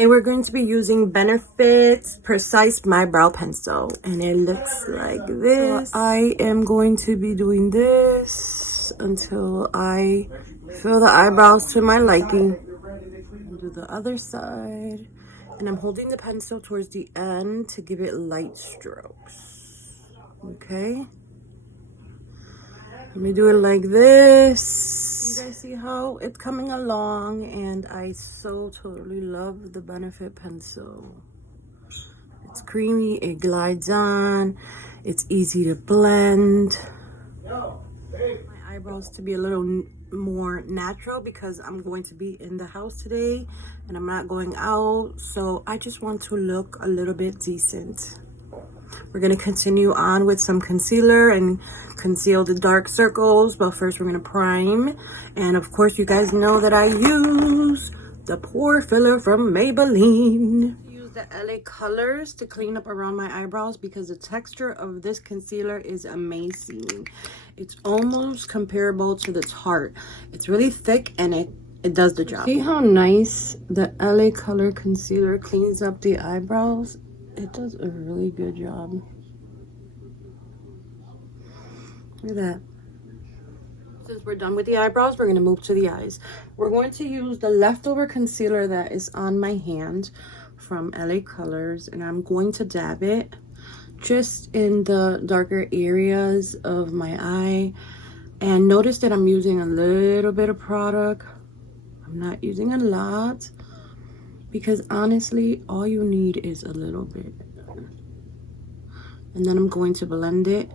And we're going to be using Benefit's Precise My Brow Pencil, and it looks like this. So I am going to be doing this until I fill the eyebrows to my liking. Do the other side, and I'm holding the pencil towards the end to give it light strokes. Okay, let me do it like this. You guys see how it's coming along, and I so totally love the Benefit pencil. It's creamy, it glides on, it's easy to blend. My eyebrows to be a little more natural because I'm going to be in the house today and I'm not going out, so I just want to look a little bit decent. We're going to continue on with some concealer and conceal the dark circles, but first we're going to prime. And of course, you guys know that I use the pore filler from Maybelline. I use the LA Colors to clean up around my eyebrows because the texture of this concealer is amazing. It's almost comparable to the Tarte. It's really thick and it does the job. See how nice the LA Color concealer cleans up the eyebrows? It does a really good job. Look at that. Since we're done with the eyebrows, we're going to move to the eyes. We're going to use the leftover concealer that is on my hand from LA Colors, and I'm going to dab it just in the darker areas of my eye. And notice that I'm using a little bit of product. I'm not using a lot, because honestly, all you need is a little bit. And then I'm going to blend it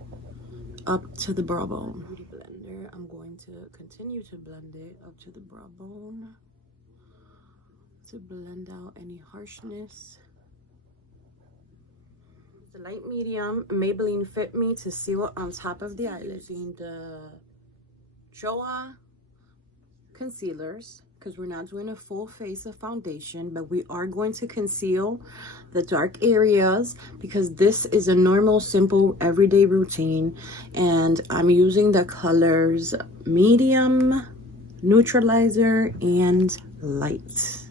up to the brow bone. Blender, I'm going to continue to blend it up to the brow bone to blend out any harshness. The light medium Maybelline Fit Me to seal on top of the eyelid. Using the Joa concealers, because we're not doing a full face of foundation, but we are going to conceal the dark areas because this is a normal, simple, everyday routine. And I'm using the colors medium, neutralizer, and light.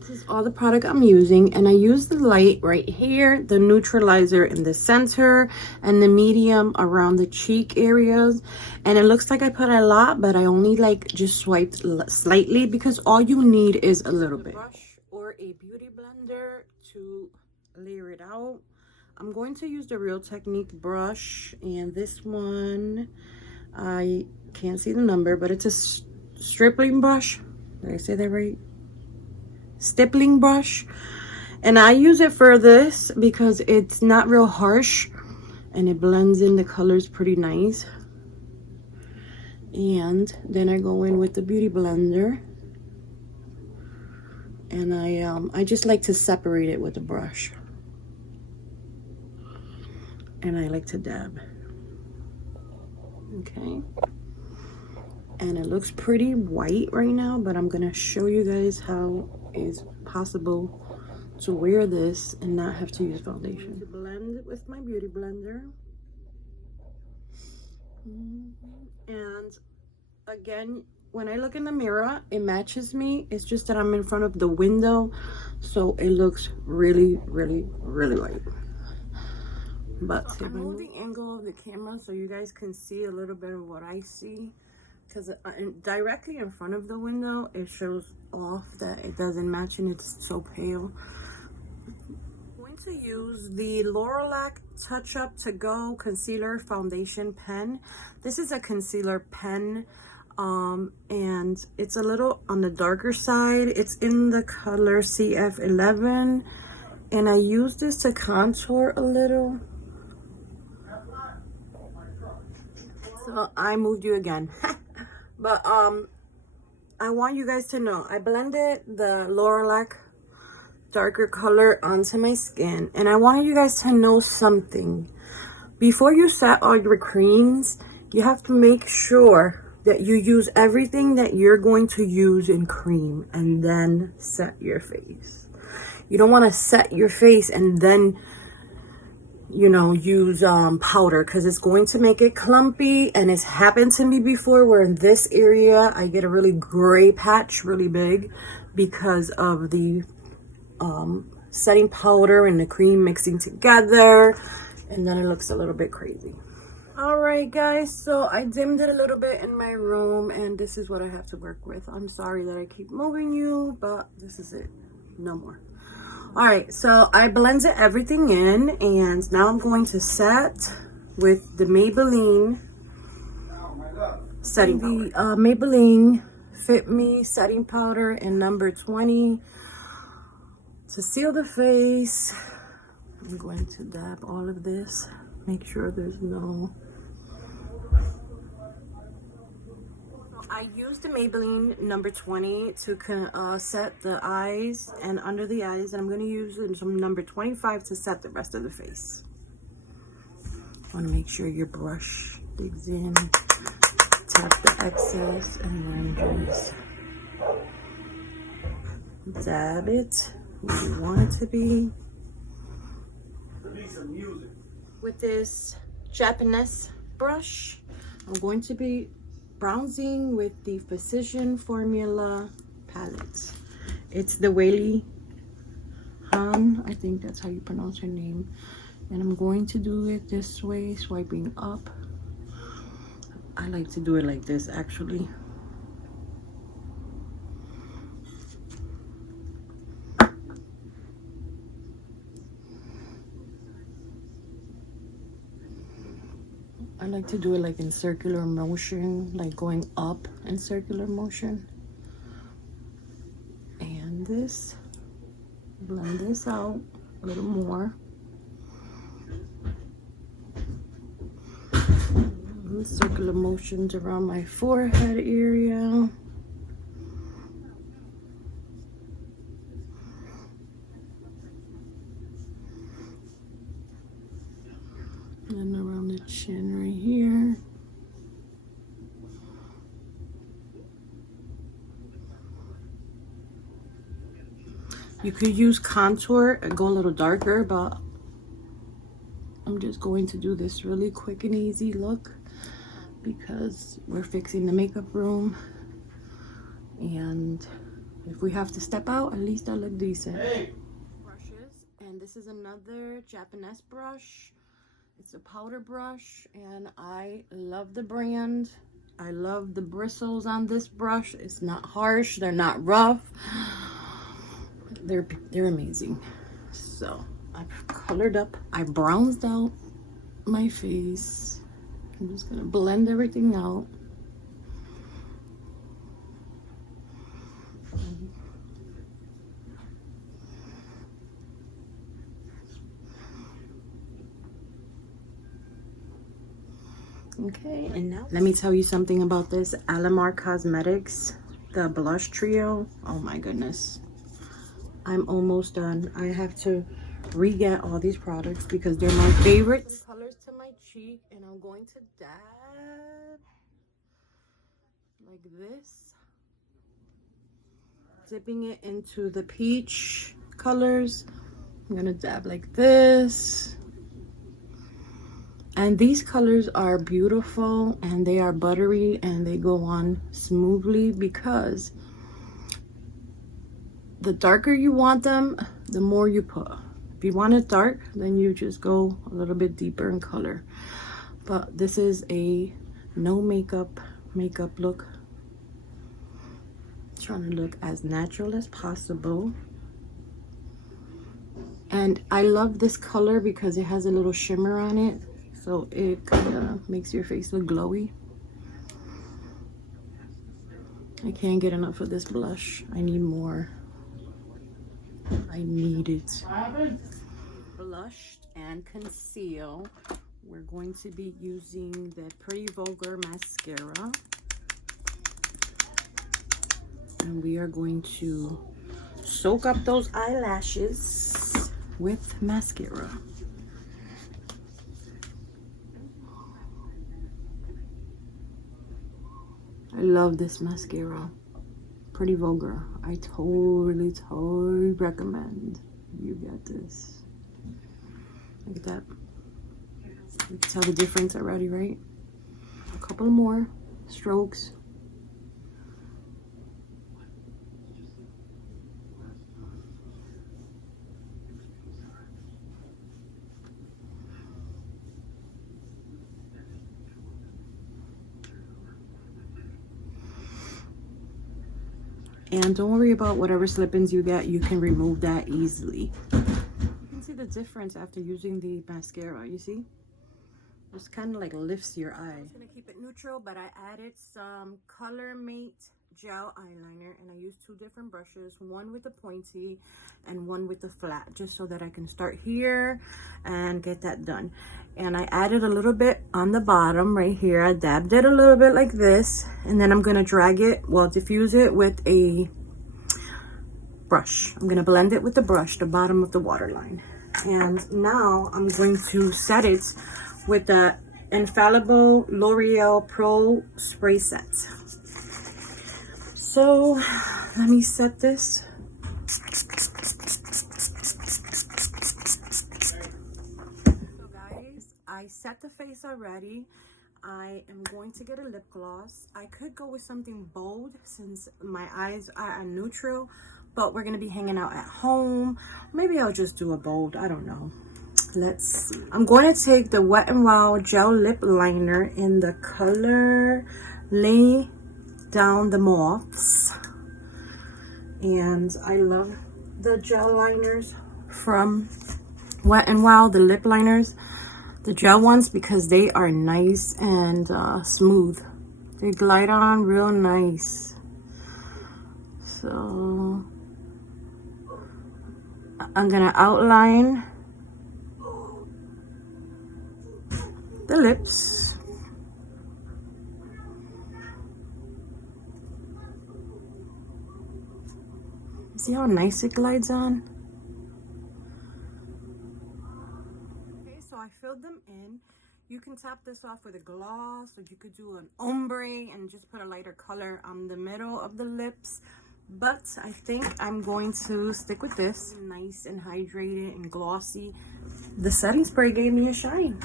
This is all the product I'm using, and I use the light right here, the neutralizer in the center, and the medium around the cheek areas. And it looks like I put a lot, but I only like just swiped slightly because all you need is a little bit. Brush or a beauty blender to layer it out. I'm going to use the Real Technique brush, and this one, I can't see the number, but it's a stripling brush. Did I say that right? Stippling brush, and I use it for this because it's not real harsh and it blends in the colors pretty nice. And then I go in with the beauty blender, and I just like to separate it with the brush, and I like to dab. Okay, and it looks pretty white right now, but I'm gonna show you guys how is possible to wear this and not have to use foundation. To blend it with my beauty blender. And again, when I look in the mirror, it matches me. It's just that I'm in front of the window, so it looks really, really, really light. But I move the angle of the camera so you guys can see a little bit of what I see, because directly in front of the window it shows off that it doesn't match and it's so pale. I'm going to use the Lorac Touch Up To Go Concealer Foundation Pen. This is a concealer pen, and it's a little on the darker side. It's in the color CF11, and I use this to contour a little. So I moved you again. But I want you guys to know I blended the Lorac darker color onto my skin, and I want you guys to know something. Before you set all your creams, you have to make sure that you use everything that you're going to use in cream and then set your face. You don't want to set your face and then, you know, use powder, because it's going to make it clumpy. And it's happened to me before where in this area I get a really gray patch really big because of the setting powder and the cream mixing together, and then it looks a little bit crazy. All right, guys, so I dimmed it a little bit in my room, and this is what I have to work with. I'm sorry that I keep moving you, but this is it. No more. All right, so I blended everything in, and now I'm going to set with the Maybelline setting powder. The Maybelline Fit Me setting powder in number 20 to seal the face. I'm going to dab all of this. Make sure there's no... I used the Maybelline number 20 to set the eyes and under the eyes, and I'm going to use some number 25 to set the rest of the face. Want to make sure your brush digs in, tap the excess, and then just dab it where you want it to be. With this Japanese brush, I'm going to be bronzing with the Physician Formula palette. It's the Weili Han, I think that's how you pronounce her name. And I'm going to do it this way, swiping up. I like to do it like this, actually. I like to do it like in circular motion, like going up in circular motion. And this, blend this out a little more. And circular motions around my forehead area. And around the chin right here. You could use contour and go a little darker, but I'm just going to do this really quick and easy look because we're fixing the makeup room. And if we have to step out, at least I look decent. Hey. Brushes, and this is another Japanese brush. It's a powder brush, and I love the brand. I love the bristles on this brush. It's not harsh, they're not rough. They're amazing. So I've colored up, I bronzed out my face. I'm just gonna blend everything out. Okay, and now let me tell you something about this Alamar Cosmetics, the blush trio. Oh my goodness, I'm almost done. I have to re-get all these products because they're my favorites. Colors to my cheek, and I'm going to dab like this, dipping it into the peach colors. I'm gonna dab like this. And these colors are beautiful, and they are buttery, and they go on smoothly because the darker you want them, the more you put. If you want it dark, then you just go a little bit deeper in color. But this is a no makeup look. Trying to look as natural as possible. And I love this color because it has a little shimmer on it. So it kind of makes your face look glowy. I can't get enough of this blush. I need more. I need it. Blush and conceal. We're going to be using the Pretty Vulgar mascara. And we are going to soak up those eyelashes with mascara. I love this mascara, Pretty Vulgar. I totally recommend you get this. Look at that. You can tell the difference already, right? A couple more strokes. And don't worry about whatever slip-ins you get. You can remove that easily. You can see the difference after using the mascara, you see? Just kind of like lifts your eye. I'm gonna keep it neutral, but I added some Color Mate gel eyeliner, and I used 2 different brushes, one with the pointy and one with the flat, just so that I can start here and get that done. And I added a little bit on the bottom right here. I dabbed it a little bit like this, and then I'm gonna drag it, well, diffuse it with a brush. I'm gonna blend it with the brush, the bottom of the waterline. And now I'm going to set it with the Infallible L'Oreal Pro Spray Set. So let me set this. So guys, I set the face already. I am going to get a lip gloss. I could go with something bold since my eyes are neutral, but we're gonna be hanging out at home. Maybe I'll just do a bold, I don't know. Let's see. I'm going to take the Wet n Wild Gel Lip Liner in the color Lay Down the Moths. And I love the gel liners from Wet n Wild, the lip liners, the gel ones, because they are nice and smooth. They glide on real nice. So I'm gonna outline the lips. See how nice it glides on? Okay, so I filled them in. You can tap this off with a gloss, or you could do an ombre and just put a lighter color on the middle of the lips. But I think I'm going to stick with this. Nice and hydrated and glossy. The setting spray gave me a shine.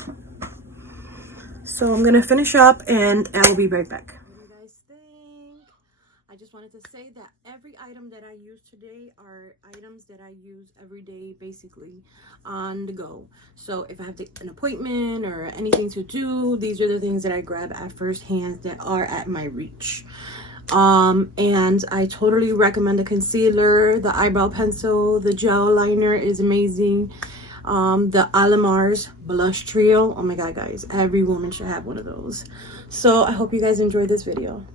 So I'm gonna finish up and I'll be right back. What do you guys think? I just wanted to say that every item that I use today are items that I use every day, basically on the go. So if I have an appointment or anything to do, these are the things that I grab at first hand that are at my reach. And I totally recommend the concealer, the eyebrow pencil, the gel liner is amazing. The Alamar's blush trio, oh my god guys, every woman should have one of those. So I hope you guys enjoyed this video.